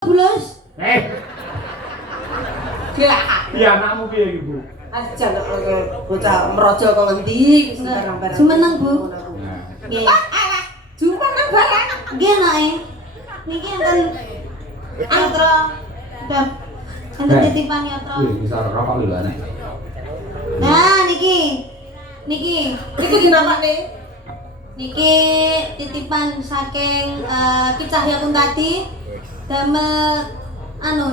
Bulus. Iya anakmu piye Ibu? Aja bocah merojo kok ngendi sembarang-barang. Jumeneng, Bu. Nggih. Alah, jumeneng barang. Nggih, Nae. Niki enten antro dap. Enten titipan yatra. Wih, bisa rokok lho anak. Nah, niki. Niki dinamane. Niki titipan saking Ki Cahya Kuntadi damel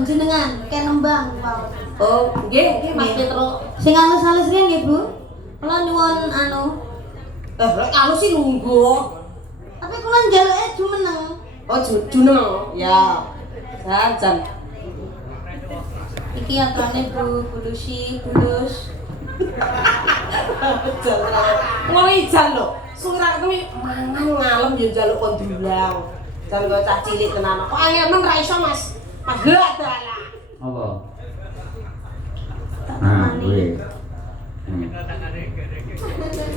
jenengan kenembang Pak. Oh, nggih, Mas Petro. Sing alus-alus riyen nggih, Bu. Kula nyuwun Lek alus sih lungguh. tapi kula njaluke jumeneng. Oh, juneng. Ya. Jan. Iki aturane Bu Bulusi, Bulus. Ngono ijal lho. Surat kuwi mangan ngalem ya njaluk kon diulang. Jan kok cah cilik tenan. Kok angemen ra iso, Mas. Mas gelak dalah. Apa? Nah, wih.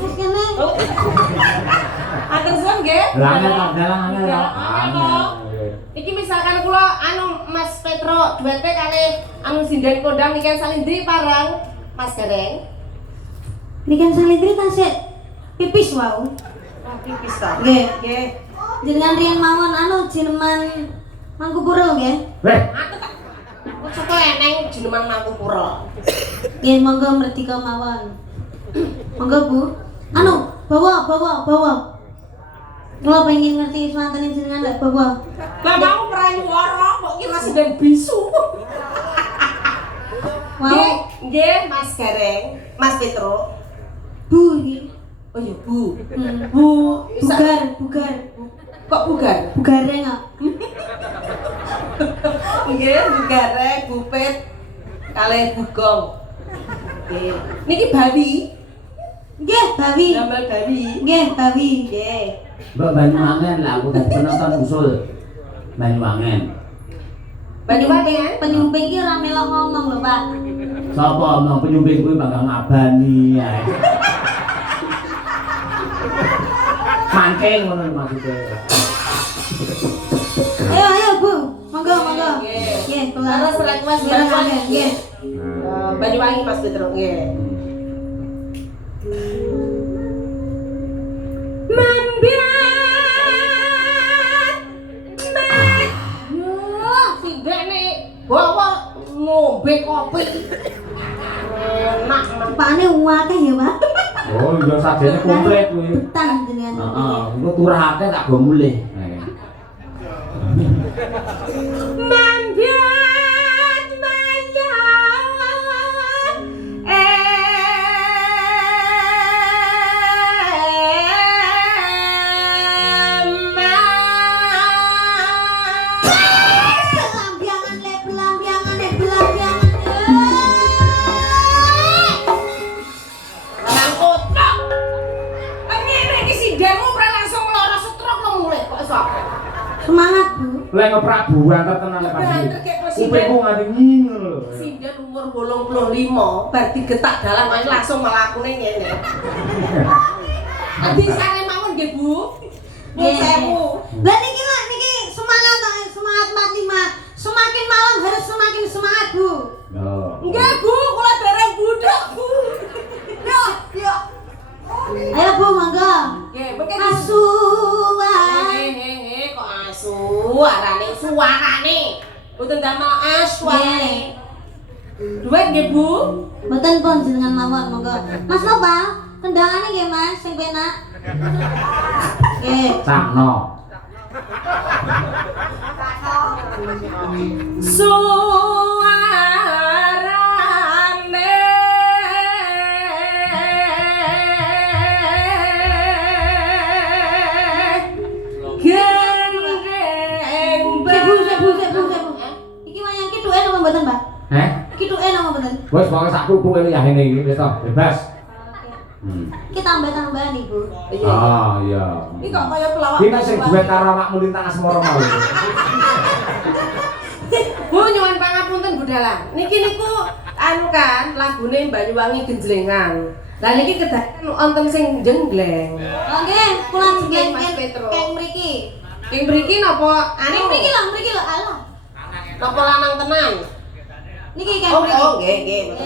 Wis kene. Atur suwun nggih. Dalangan kok, dalangan Ya, kok. angel. Iki misalkan kula Mas Petro duete kali sinden kondang niken salindri parang Mas Gareng. Niken salindri tasik pipis wau. Ah, pipis ta. Nggih. Nggih. Jenengan riyen mawon jineman Mangkupuro nggih. Weh, Aku tak kok sapa eneng jineman Mangkupura. Nggih, monggo merdeka mawon. Monggo Bu. Bawa. Kalau pengen ngerti swanten jenengan lek bawa. Lah mau pranyuwara kok kira sinden bisu. Wow. Nggih, Mas Gareng, Mas Petro. Bu iki. Oh iya, Bu. Bu, bugar. Kok bugar? Bugareng kok. Nggih, Bu Gareng, Bu Pet, kalih Bugong. Nggih. Niki bawi, Nggih, bawi. gambar bawi. Nggih, bawi. Nggih. Mbak Banyuwangen lah, aku tadi penonton usul Banyuwangen. Banyuwangen? Penyumping ki ora melok ngomong lho, Pak. Sapa omong penyumbing kuwi bakal ngabani ae. Mangking ngono maksudnya. Ayo, Bu. Monggo. Nggih. Nggih, kula. Terus lek Mas Nggih, Banyuwangen. nggih. Banyuwangi Mas Petro, nggih. Bawa ngombe kopi. Enak, Cepane akeh ya, Pak. Oh, iya sajene komplit kuwi. Betang jenengan. Heeh, iku turahake tak go mulih. Semangat, Bu. Lek ngeprak buanter tenan lek pasti. Kupingku nganti ngingel lho. Sinden umur 85 bar digetak dalan main langsung mlakune ngene. Adi sare mawon nggih, Bu. Nggih, sewu. Lah niki semangat Matima. Semakin malam harus semakin semangat, Bu. Yo. Nggih, Bu, kula dereng budak, Bu. Yo. Ayo, Bu, monggo. Nggih, mengke Asuhan. kok asu suarane. Mboten damel aswarane. Duit nggih, Bu. Mboten pun jenengan mawon, monggo. Mas Nopal, kendangane nggih, Mas, sing penak. Nggih. Sakno. Suarane Sebu. Iki wayang kituke napa mboten, Pak? Heh? Kituke napa mboten? Wes pokoke sak tutuke ya ngene iki wis to, bebas. Iki tambah-tambahan, Ibu. Ah, iya. Iki kok kaya pelawak. Iki sing duwe karo awakmu lintang asmara mau. Bu nyuwun pangapunten Bu Dalang. Niki niku kan lagune Banyuwangi Genjlengan. Lah niki kedaden wonten sing jenggleng. Oh nggih, kula jenengan Mas Petro. keng mriki. Ing mriki napa anu? Mriki lho, alah. Napa lanang tenan? Niki kan. Oh, nggih.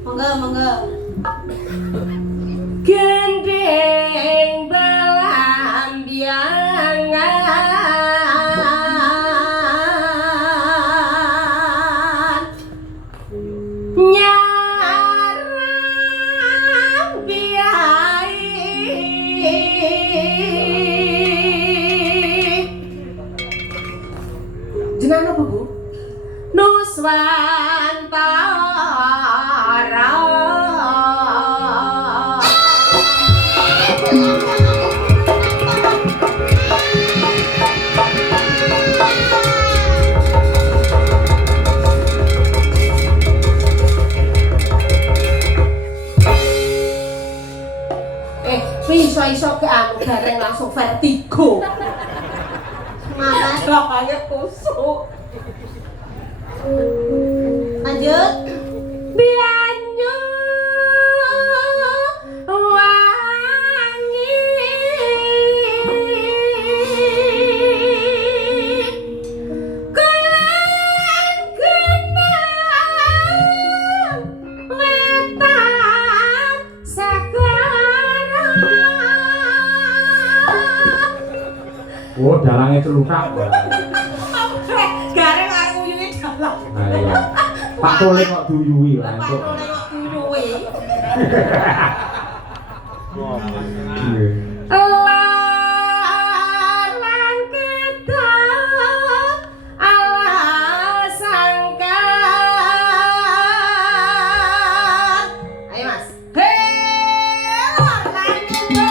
Monggo, monggo. Gendeng belambiangan nyarang biai jenengan apa Bu? Nuswantara iso ke anu gareng langsung vertigo. Semangat. Bapaknya kusuk. Lanjut. Bianyu wangi kulan kenang wetan sekarang. Oh, dalangnya celukak. Gareng arep uyuhe dalang. Nah, iya. Pak Tole kok duyui lah Pak entuk. Tole kok duyuhe. Larang kita ala sangka. Ayo Mas. Larang kita.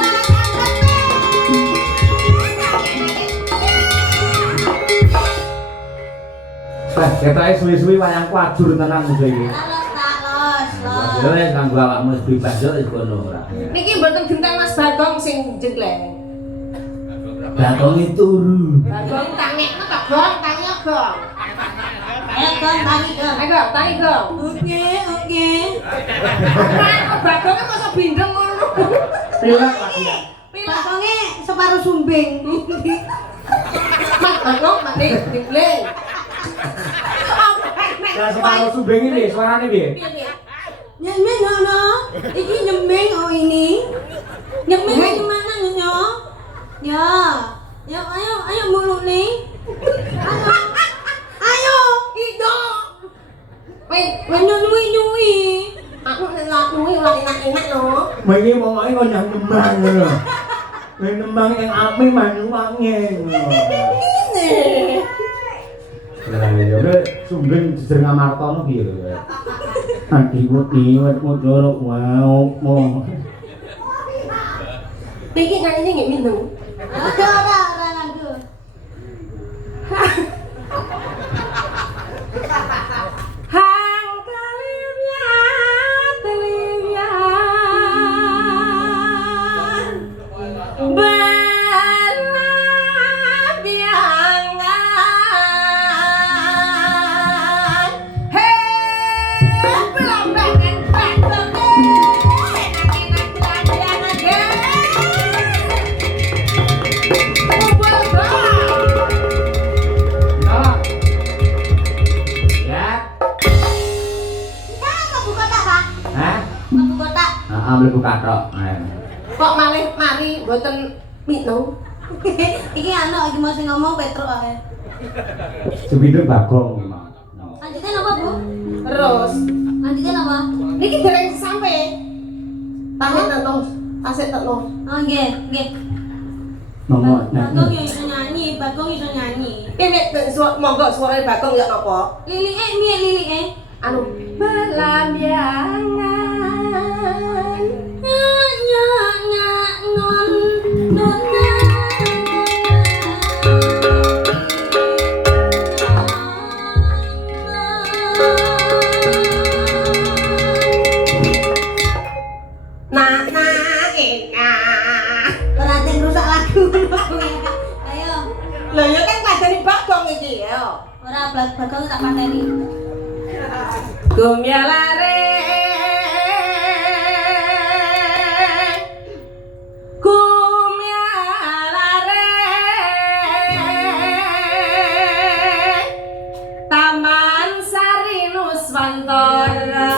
Ketoke suwi-suwi wayangku ajur tenan mesti iki. Los. Ya wis kanggo awakmu wis bebas yo wis kono ora. Niki mboten genteng Mas Bagong sing jegleng. Bagonge turu. Bagong tangekno to, Gong, tangi Gong. Ayo Gong, tangi Gong. Ayo Gong, tangi Gong. Oke. Kok Bagongnya masa bindeng ngono. Pilek lagi. Bakonge separuh sumbing. Mas Bagong mati jegleng. Lah separuh sumbing iki suarane piye? Nyemeng no. Iki nyemeng oh ini. Nyemeng gimana nyo? Ya. Ya ayo mulu nih. Ayo. Ido. Nyui. Aku ngelak nyui ulah enak-enak no. Wingi pokoke kok nyang nembang ngono. Ning nembang yang api manyu wangi ngono. Lah ya wis sumbing jejer ngamartono piye lho. Anti-mut jorok wow. Iki nyanyi nggih minum. Ora lagu. Hang kalibyan berlambiangan. Hei, belambangan Bagong, enak-enak belambiangan, kumpul Gong. Ya. Mlebu kotak, Pak. Hah? Mlebu kotak. Heeh, mlebu kathok. Kok malih mari mboten minum? Iki iki mau sing ngomong Petruk ae. Sepindho Bagong iki mau. Lanjutin apa, Bu? Terus Lanjutin apa? niki dereng sampe. Tasik tenan. Oh, nggih. Ngomong Bagong yo iso nyanyi, Bagong iso nyanyi. Ini monggo suarane Bagong ya napa? Lilike miye lilike? Anu belambiangan. Nyak non. Berarti rusak lagu. Ayo. Lho ya kan padani Bagong iki ya. Ora Bagong tak pateni. Gumyalare Swantara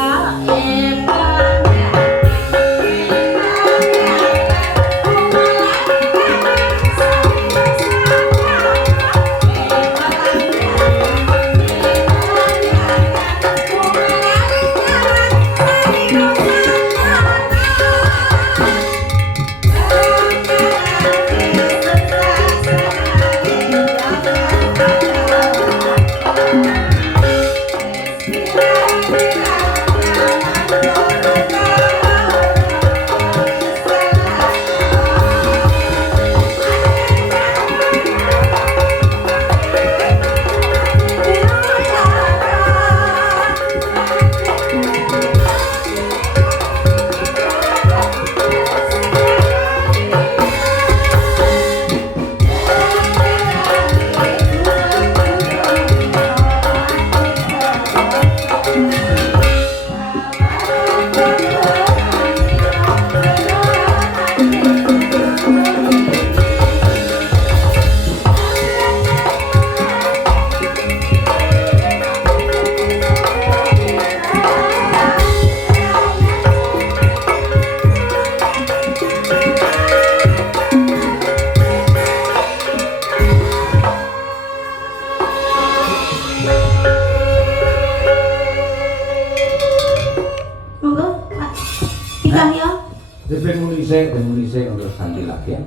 Munise untuk ganti lagi ya.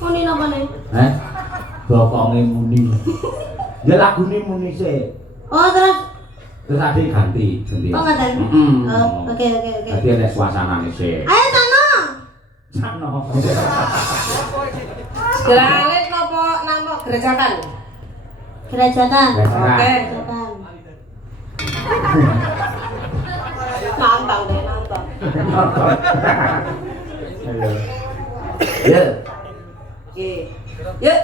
Muni napa nih? Bokonge muni. Ya lagune Munise. Oh terus ade ganti. Oh ngoten. Oke. Dadi ana suasanane sik. Ayo Tano. Sano. Geralit napa nama gerejakan? Gerajakan. Oke. Gerajakan. Nantang deh, nantang. Ya. Oke. Yuk.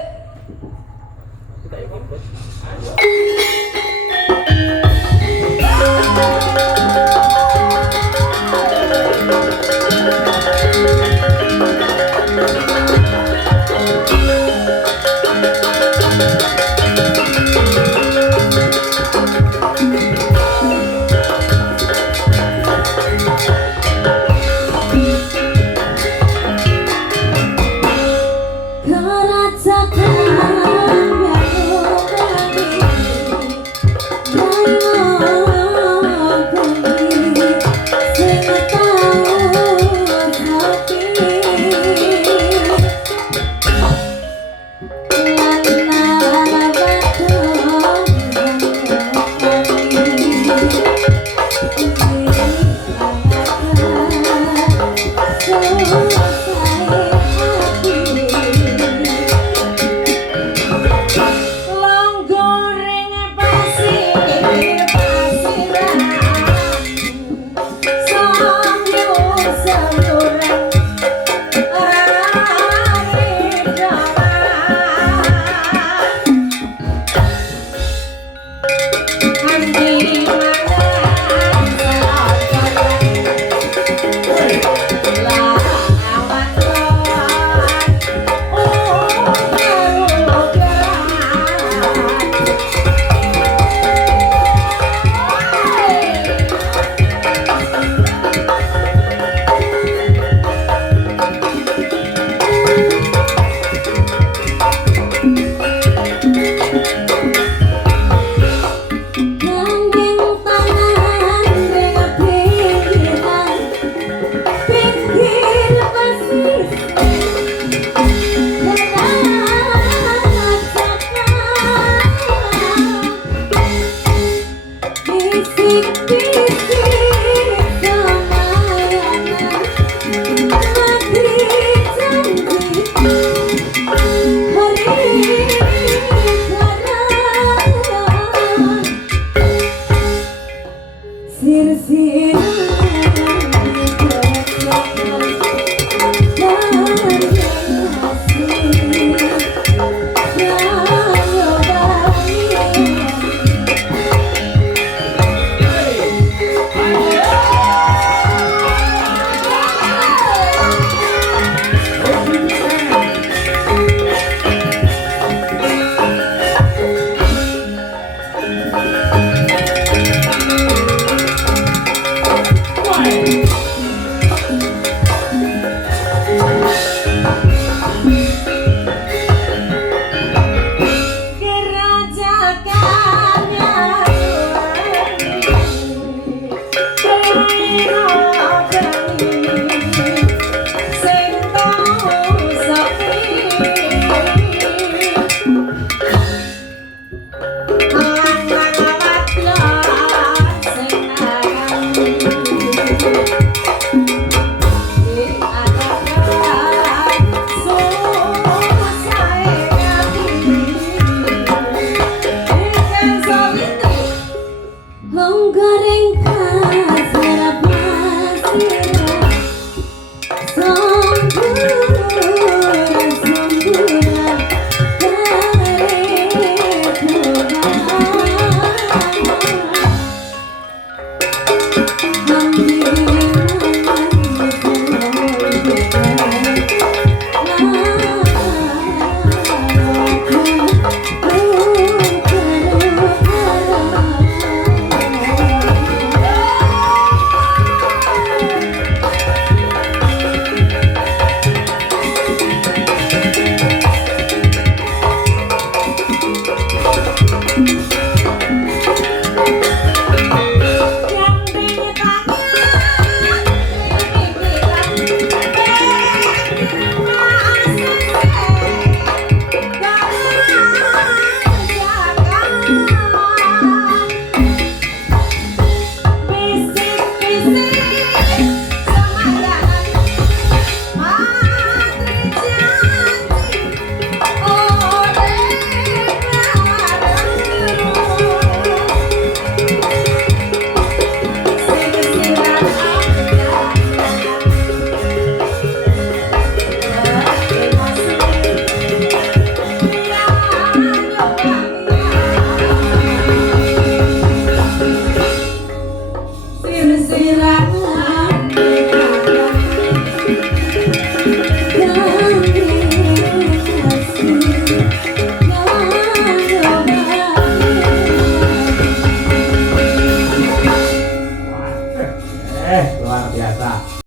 Ya